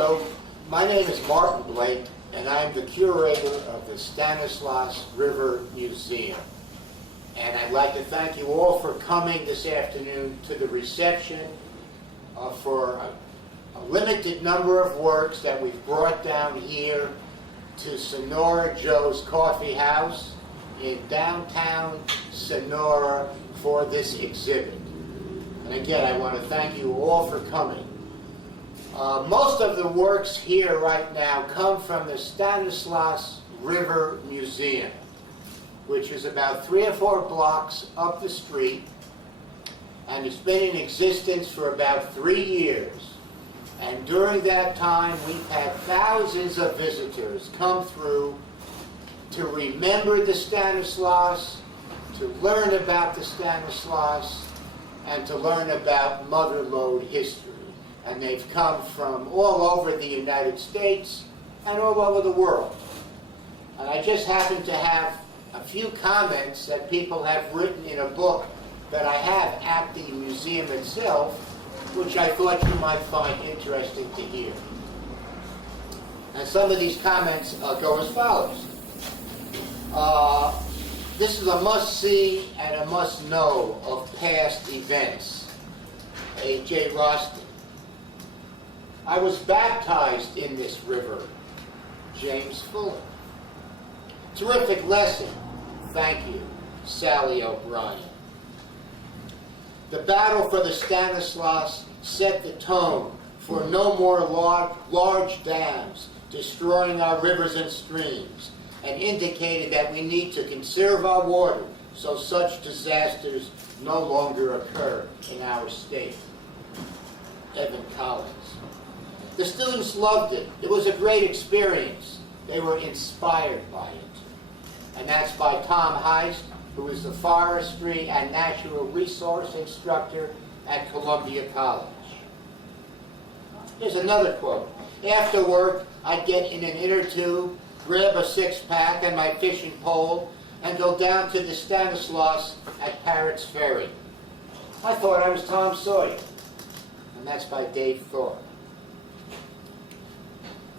Hello, my name is Marty Blake, and I'm the curator of the Stanislaus River Museum. And I'd like to thank you all for coming this afternoon to the reception for a limited number of works that we've brought down here to Sonora Joe's Coffee House in downtown Sonora for this exhibit. And again, I want to thank you all for coming. Most of the works here right now come from the Stanislaus River Museum, which is about 3 or 4 blocks up the street, and it's been in existence for about 3 years. And during that time, we've had thousands of visitors come through to remember the Stanislaus, to learn about the Stanislaus, and to learn about mother lode history. And they've come from all over the United States and all over the world. And I just happen to have a few comments that people have written in a book that I have at the museum itself, which I thought you might find interesting to hear. And some of these comments go as follows. This is a must-see and a must-know of past events. A.J. Roston. I was baptized in this river. James Fuller. Terrific lesson. Thank you. Sally O'Brien. The battle for the Stanislaus set the tone for no more large dams destroying our rivers and streams, and indicated that we need to conserve our water so such disasters no longer occur in our state. Evan Collins. The students loved it. It was a great experience. They were inspired by it. And that's by Tom Heist, who is the forestry and natural resource instructor at Columbia College. Here's another quote. After work, I'd get in an inner tube, grab a 6-pack and my fishing pole, and go down to the Stanislaus at Parrots Ferry. I thought I was Tom Sawyer. And that's by Dave Thorpe.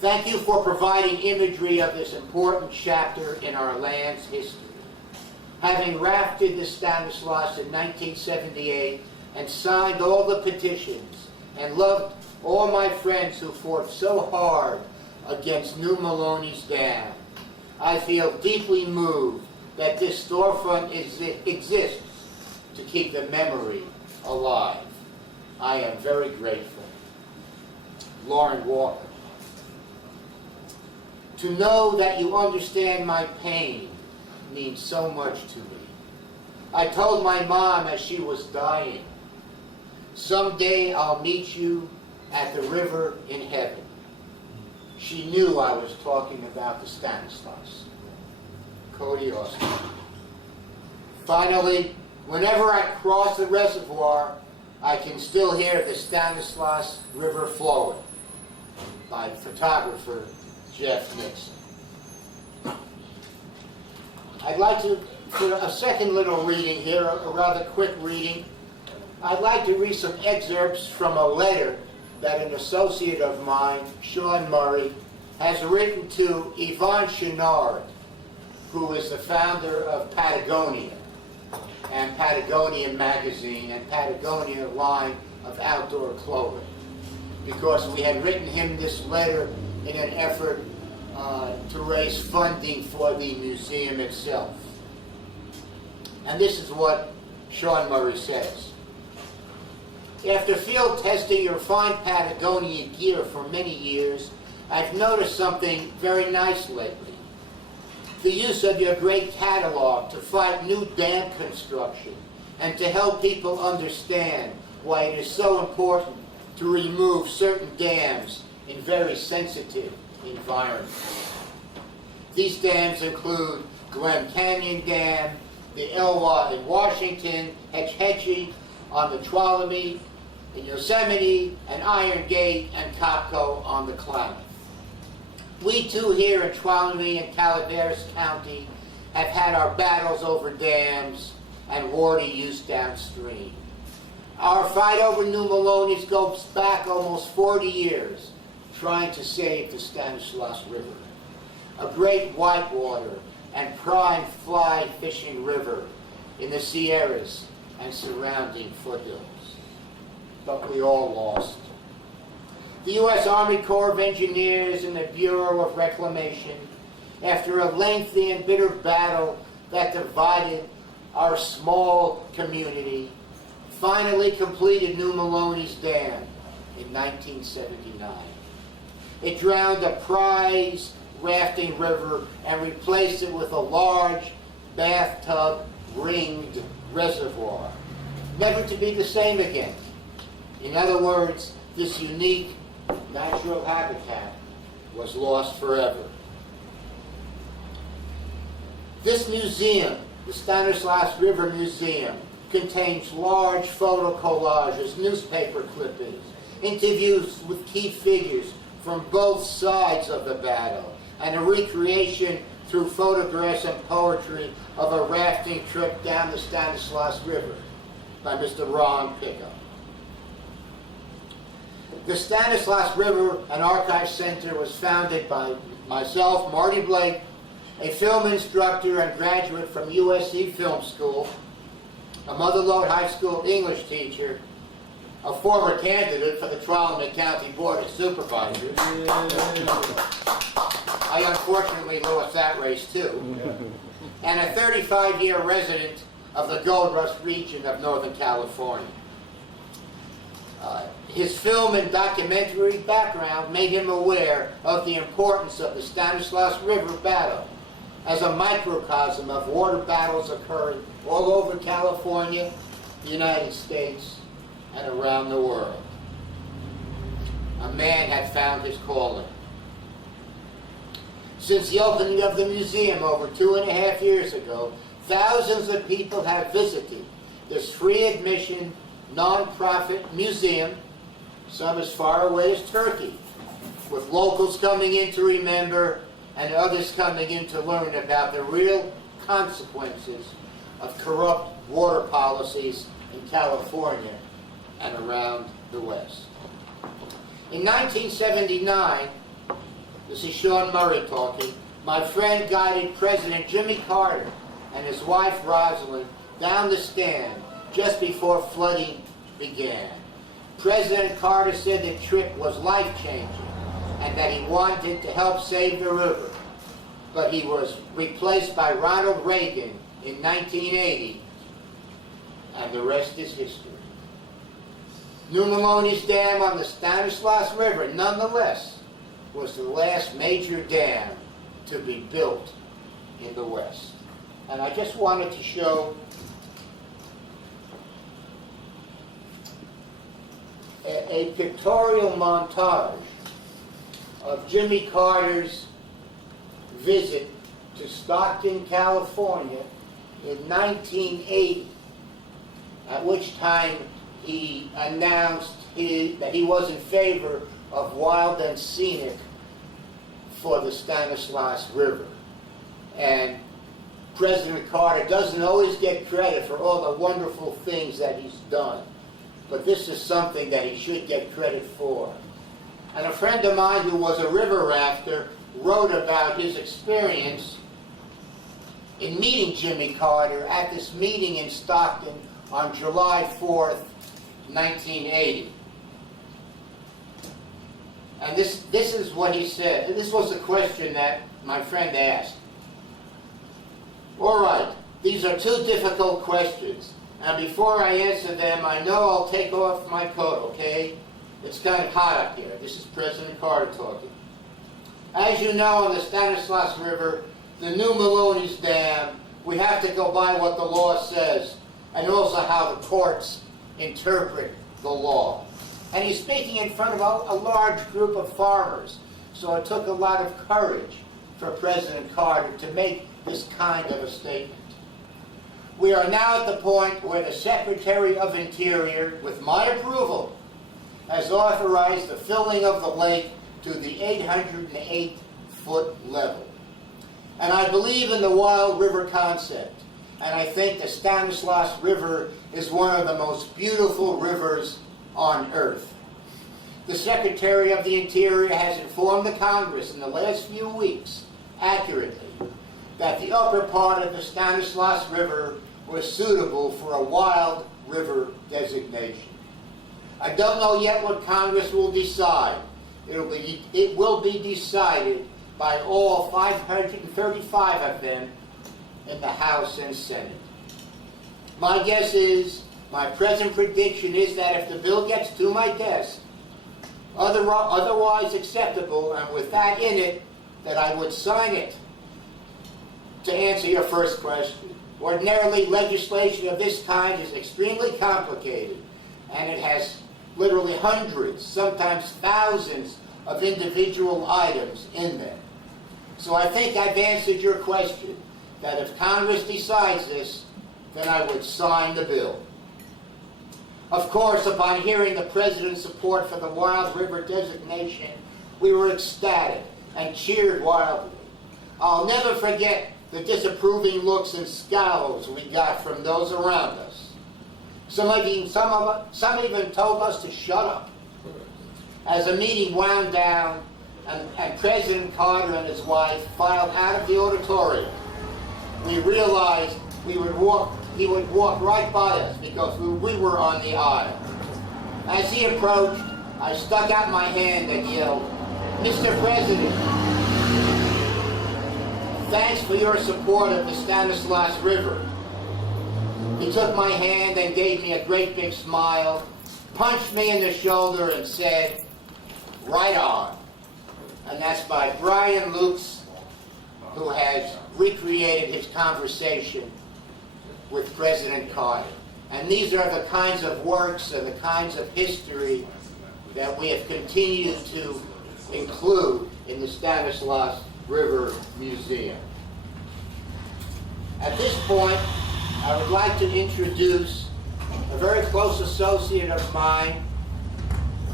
Thank you for providing imagery of this important chapter in our land's history. Having rafted the Stanislaus in 1978 and signed all the petitions and loved all my friends who fought so hard against New Melones Dam, I feel deeply moved that this storefront exists to keep the memory alive. I am very grateful. Lauren Walker. To know that you understand my pain means so much to me. I told my mom as she was dying, someday I'll meet you at the river in heaven. She knew I was talking about the Stanislaus. Cody Austin. Finally, whenever I cross the reservoir, I can still hear the Stanislaus River flowing. By photographer Jeff Nixon. I'd like to, for a second little reading here, a rather quick reading, I'd like to read some excerpts from a letter that an associate of mine, Sean Murray, has written to Yvonne Chenard, who is the founder of Patagonia, and Patagonia magazine, and Patagonia line of outdoor clothing, because we had written him this letter in an effort to raise funding for the museum itself. And this is what Sean Murray says. After field testing your fine Patagonia gear for many years, I've noticed something very nice lately. The use of your great catalog to fight new dam construction and to help people understand why it is so important to remove certain dams in very sensitive environments. These dams include Glen Canyon Dam, the Elwha in Washington, Hetch Hetchy on the Tuolumne in Yosemite, and Iron Gate and Copco on the Klamath. We too here in Tuolumne and Calaveras County have had our battles over dams and water use downstream. Our fight over New Melones goes back almost 40 years, trying to save the Stanislaus River, a great whitewater and prime fly fishing river in the Sierras and surrounding foothills. But we all lost. The U.S. Army Corps of Engineers and the Bureau of Reclamation, after a lengthy and bitter battle that divided our small community, finally completed New Melones Dam in 1979. It drowned a prize rafting river and replaced it with a large bathtub ringed reservoir, never to be the same again. In other words, this unique natural habitat was lost forever. This museum, the Stanislaus River Museum, contains large photo collages, newspaper clippings, interviews with key figures from both sides of the battle, and a recreation through photographs and poetry of a rafting trip down the Stanislaus River by Mr. Ron Pickup. The Stanislaus River and Archive Center was founded by myself, Marty Blake, a film instructor and graduate from USC Film School, a Mother Lode High School English teacher, a former candidate for the Trondheim County Board of Supervisors. I unfortunately lost that race too. And a 35-year resident of the Gold Rush region of Northern California. His film and documentary background made him aware of the importance of the Stanislaus River battle as a microcosm of water battles occurring all over California, the United States, and around the world. A man had found his calling. Since the opening of the museum over 2.5 years ago, thousands of people have visited this free admission, non-profit museum, some as far away as Turkey, with locals coming in to remember and others coming in to learn about the real consequences of corrupt water policies in California and around the West. In 1979, this is Sean Murray talking, my friend guided President Jimmy Carter and his wife Rosalind down the stand just before flooding began. President Carter said the trip was life-changing and that he wanted to help save the river, but he was replaced by Ronald Reagan in 1980, and the rest is history. New Melones Dam on the Stanislaus River, nonetheless, was the last major dam to be built in the West. And I just wanted to show a pictorial montage of Jimmy Carter's visit to Stockton, California in 1980, at which time he announced that he was in favor of wild and scenic for the Stanislaus River. And President Carter doesn't always get credit for all the wonderful things that he's done, but this is something that he should get credit for. And a friend of mine who was a river rafter wrote about his experience in meeting Jimmy Carter at this meeting in Stockton on July 4th, 1980. And this is what he said. This was the question that my friend asked. All right, these are two difficult questions. And before I answer them, I know I'll take off my coat, okay? It's kind of hot up here. This is President Carter talking. As you know, on the Stanislaus River, the New Melones Dam, we have to go by what the law says and also how the courts interpret the law. And he's speaking in front of a large group of farmers, so it took a lot of courage for President Carter to make this kind of a statement. We are now at the point where the Secretary of Interior, with my approval, has authorized the filling of the lake to the 808-foot level. And I believe in the wild river concept, and I think the Stanislaus River is one of the most beautiful rivers on earth. The Secretary of the Interior has informed the Congress in the last few weeks, accurately, that the upper part of the Stanislaus River was suitable for a wild river designation. I don't know yet what Congress will decide. It will be decided by all 535 of them in the House and Senate. My guess is, my present prediction is that if the bill gets to my desk, otherwise acceptable, and with that in it, that I would sign it. To answer your first question, ordinarily legislation of this kind is extremely complicated, and it has literally hundreds, sometimes thousands of individual items in them. So I think I've answered your question, that if Congress decides this, then I would sign the bill. Of course, upon hearing the President's support for the Wild River designation, we were ecstatic and cheered wildly. I'll never forget the disapproving looks and scowls we got from those around us. Some even told us to shut up. As the meeting wound down and President Carter and his wife filed out of the auditorium, we realized he would walk right by us because we were on the aisle. As he approached, I stuck out my hand and yelled, "Mr. President, thanks for your support of the Stanislaus River." He took my hand and gave me a great big smile, punched me in the shoulder and said, "Right on." And that's by Brian Lukes, who has recreated his conversation with President Carter. And these are the kinds of works and the kinds of history that we have continued to include in the Stanislaus River Museum. At this point, I would like to introduce a very close associate of mine,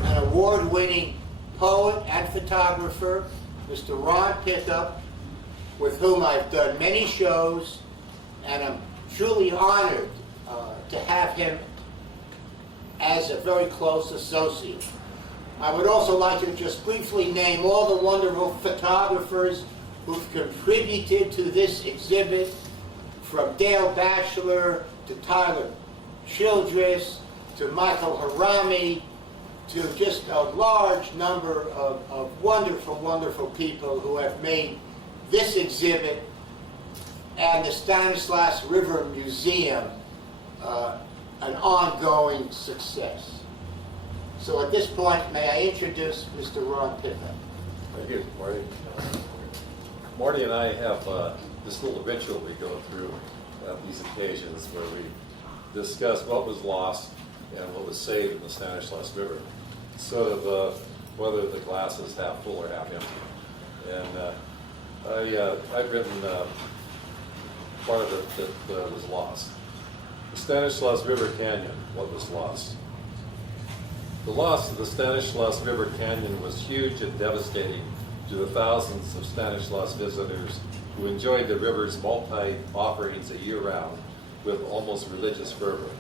an award-winning poet and photographer, Mr. Ron Pickup, with whom I've done many shows, and I'm truly honored to have him as a very close associate. I would also like to just briefly name all the wonderful photographers who've contributed to this exhibit, from Dale Batchelor to Tyler Childress to Michael Harami, to just a large number of wonderful, wonderful people who have made this exhibit and the Stanislaus River Museum an ongoing success. So at this point, may I introduce Mr. Ron Pickup. Thank you, Marty. Marty and I have this little ritual we go through at these occasions where we discuss what was lost and what was saved in the Stanislaus River, sort of whether the glass is half full or half empty. And I've written part of it that was lost. The Stanislaus River Canyon, what was lost? The loss of the Stanislaus River Canyon was huge and devastating to the thousands of Stanislaus visitors who enjoyed the river's multi-offerings a year-round with almost religious fervor.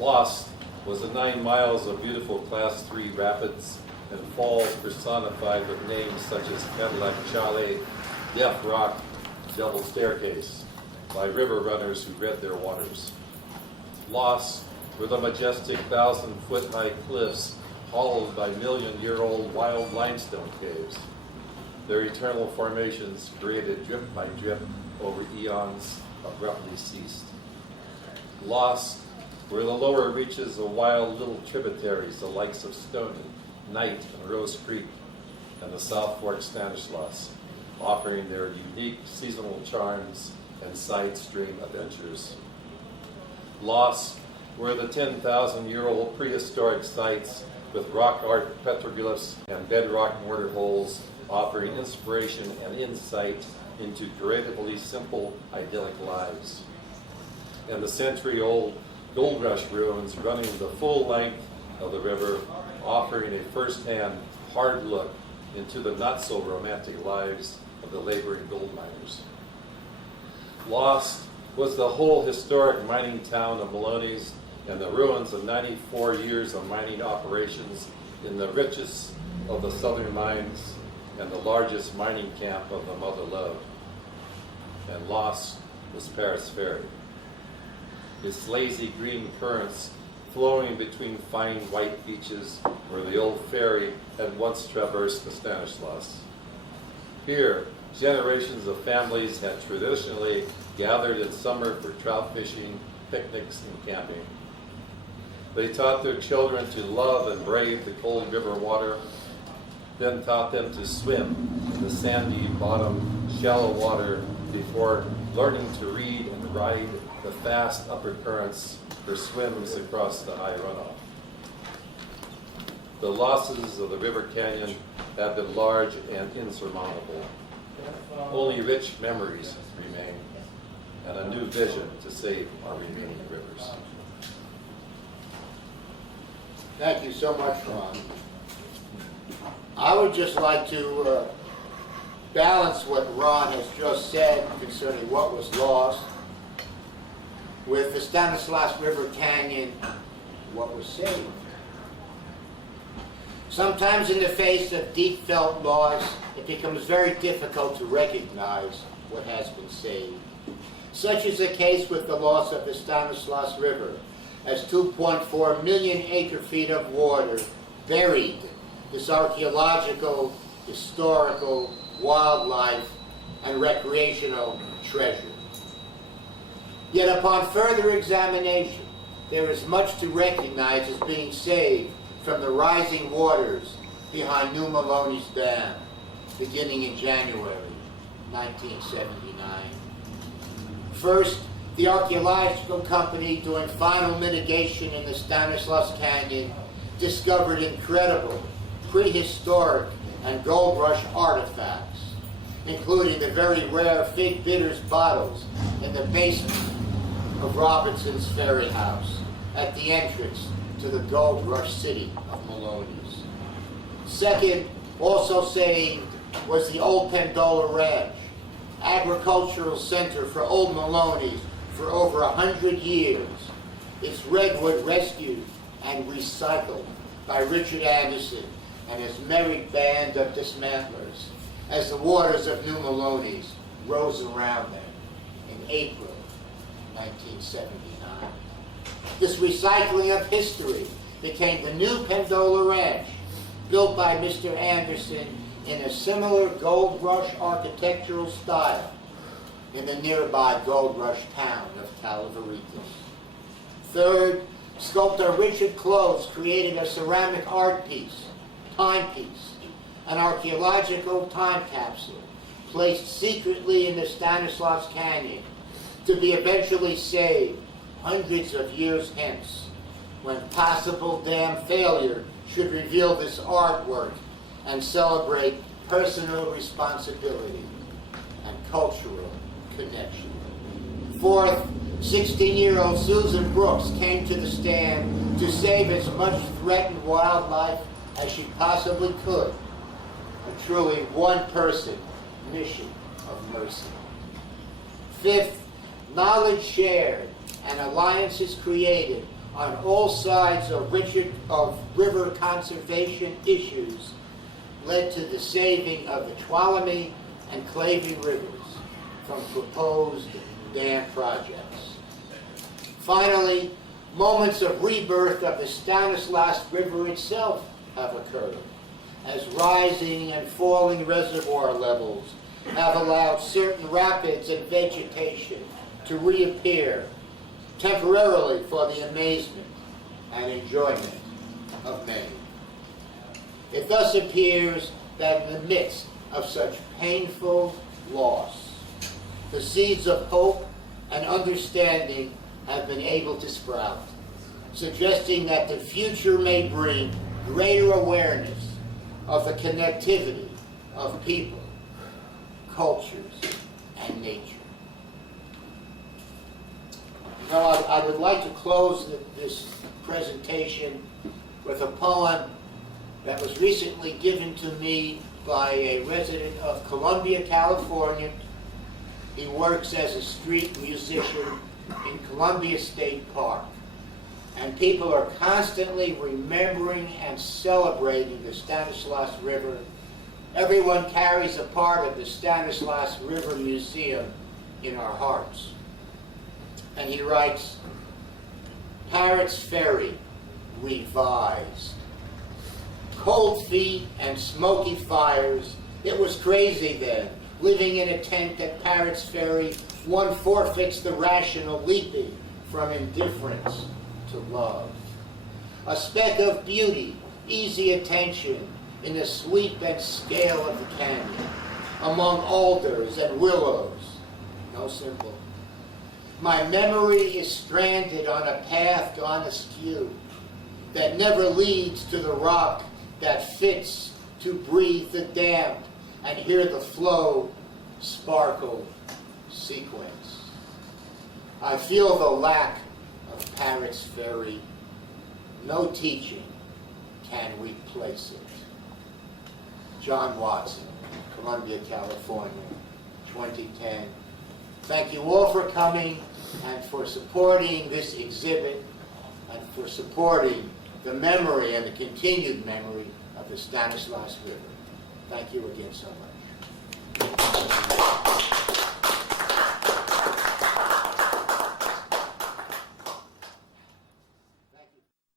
Lost was the 9 miles of beautiful Class 3 rapids and falls personified with names such as Cadillac Chalet, Death Rock, Double Staircase, by river runners who read their waters. Lost were the majestic 1,000-foot-high cliffs hollowed by million-year-old wild limestone caves. Their eternal formations, created drip by drip over eons, abruptly ceased. Lost were the lower reaches of wild little tributaries, the likes of Stony, Knight, and Rose Creek, and the South Fork Stanislaus, offering their unique seasonal charms and side stream adventures. Lost were the 10,000-year-old prehistoric sites with rock art petroglyphs and bedrock mortar holes, offering inspiration and insight into creatively simple, idyllic lives. And the century-old Gold Rush ruins running the full length of the river, offering a first-hand, hard look into the not-so-romantic lives of the laboring gold miners. Lost was the whole historic mining town of Melones and the ruins of 94 years of mining operations in the richest of the southern mines and the largest mining camp of the Mother Lode. And lost was Parrots Ferry. Its lazy green currents flowing between fine white beaches where the old ferry had once traversed the Stanislaus. Here, generations of families had traditionally gathered in summer for trout fishing, picnics, and camping. They taught their children to love and brave the cold river water, then taught them to swim in the sandy bottom, shallow water before learning to read and ride the fast upper currents for swims across the high runoff. The losses of the river canyon have been large and insurmountable. Only rich memories remain and a new vision to save our remaining rivers. Thank you so much, Ron. I would just like to balance what Ron has just said concerning what was lost with the Stanislaus River Canyon, what was saved. Sometimes in the face of deep felt loss, it becomes very difficult to recognize what has been saved. Such is the case with the loss of the Stanislaus River, as 2.4 million acre-feet of water buried this archaeological, historical, wildlife, and recreational treasure. Yet upon further examination, there is much to recognize as being saved from the rising waters behind New Melones Dam, beginning in January 1979. First, the archaeological company doing final mitigation in the Stanislaus Canyon discovered incredible prehistoric and gold rush artifacts, including the very rare fig bitters bottles in the basement of Robinson's Ferry House at the entrance to the gold rush city of Melones. Second, also saved, was the old Pendola Ranch, agricultural center for Old Melones for over 100 years. Its redwood rescued and recycled by Richard Anderson and his merry band of dismantlers as the waters of New Melones rose around them in April 1979. This recycling of history became the new Pendola Ranch, built by Mr. Anderson in a similar gold rush architectural style in the nearby gold rush town of Calaveritas. Third, sculptor Richard Close created a ceramic art piece, timepiece, an archaeological time capsule placed secretly in the Stanislaus Canyon to be eventually saved hundreds of years hence, when possible dam failure should reveal this artwork and celebrate personal responsibility and cultural connection. Fourth, 16-year-old Susan Brooks came to the stand to save as much threatened wildlife as she possibly could. A truly one-person mission of mercy. Fifth, knowledge shared and alliances created on all sides of river conservation issues led to the saving of the Tuolumne and Clavey rivers from proposed dam projects. Finally, moments of rebirth of the Stanislaus River itself have occurred, as rising and falling reservoir levels have allowed certain rapids and vegetation to reappear temporarily for the amazement and enjoyment of many. It thus appears that in the midst of such painful loss, the seeds of hope and understanding have been able to sprout, suggesting that the future may bring greater awareness of the connectivity of people, cultures, and nature. Now, I would like to close this presentation with a poem that was recently given to me by a resident of Columbia, California. He works as a street musician in Columbia State Park. and people are constantly remembering and celebrating the Stanislaus River. Everyone carries a part of the Stanislaus River Museum in our hearts. And he writes, Parrots Ferry, revised. Cold feet and smoky fires. It was crazy then. Living in a tent at Parrots Ferry, one forfeits the rational leaping from indifference to love. A speck of beauty, easy attention in the sweep and scale of the canyon, among alders and willows. No simple. My memory is stranded on a path gone askew that never leads to the rock that fits to breathe the damp and hear the flow sparkle sequence. I feel the lack of Parrots Ferry. No teaching can replace it. John Watson, Columbia, California, 2010. Thank you all for coming and for supporting this exhibit and for supporting the memory and the continued memory of the Stanislaus River. Thank you again so much.